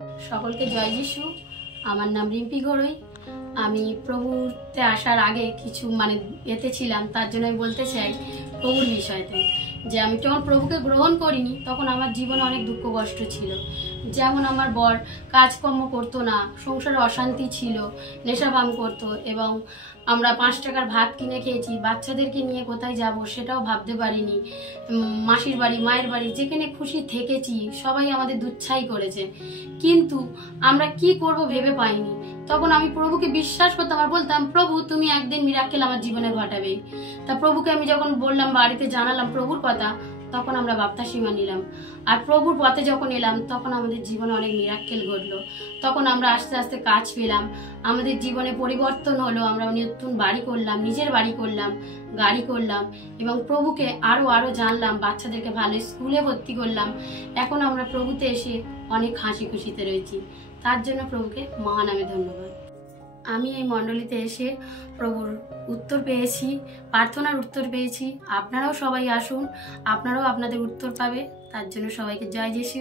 সকলকে জয় যিশু। আমার নাম রিম্পি ঘড়ই। আমি প্রভুতে আসার আগে কিছু এতে ছিলাম, তার জন্য আমি বলতে চাই প্রভুর বিষয়তে যে আমি যখন প্রভুকে গ্রহণ করিনি তখন আমার জীবনে অনেক দুঃখ কষ্ট ছিল। যেমন আমার বর কাজকর্ম করতো না, সংসারে অশান্তি ছিল, নেশাভান করতো, এবং আমরা 5 টাকার ভাত কিনে খেয়েছি, বাচ্চাদেরকে নিয়ে কোথায় যাব সেটাও ভাবতে পারিনি। মাসির বাড়ি, মায়ের বাড়ি, যেখানে খুশি থেকেছি, সবাই আমাদের দুচ্ছাই করেছে, কিন্তু আমরা কি করব ভেবে পাইনি। তখন আমি প্রভুকে বিশ্বাস করতাম আর বলতাম, প্রভু তুমি একদিন মিরাক্কেল আমার জীবনে ঘটাবে। তা প্রভুকে আমি যখন বললাম, বাড়িতে জানালাম প্রভুর কথা, তখন আমরা বাপ্তিস্ম নিলাম। আর প্রভুর পথে যখন এলাম তখন আমাদের জীবনে অনেক মিরাক্কেল ঘটলো। তখন আমরা আস্তে আস্তে কাজ পেলাম, আমাদের জীবনে পরিবর্তন হলো, আমরা নতুন বাড়ি করলাম, নিজের বাড়ি করলাম, গাড়ি করলাম, এবং প্রভুকে আরো আরো জানলাম, বাচ্চাদেরকে ভালো স্কুলে ভর্তি করলাম। এখন আমরা প্রভুতে এসে অনেক হাসি খুশিতে রয়েছি। তার জন্য প্রভুকে মহানামে ধন্যবাদ। আমি এই মণ্ডলীতে এসে প্রভুর উত্তর পেয়েছি, প্রার্থনার উত্তর পেয়েছি। আপনারাও সবাই আসুন, আপনারাও আপনাদের উত্তর পাবে। তার জন্য সবাইকে জয় যিশু।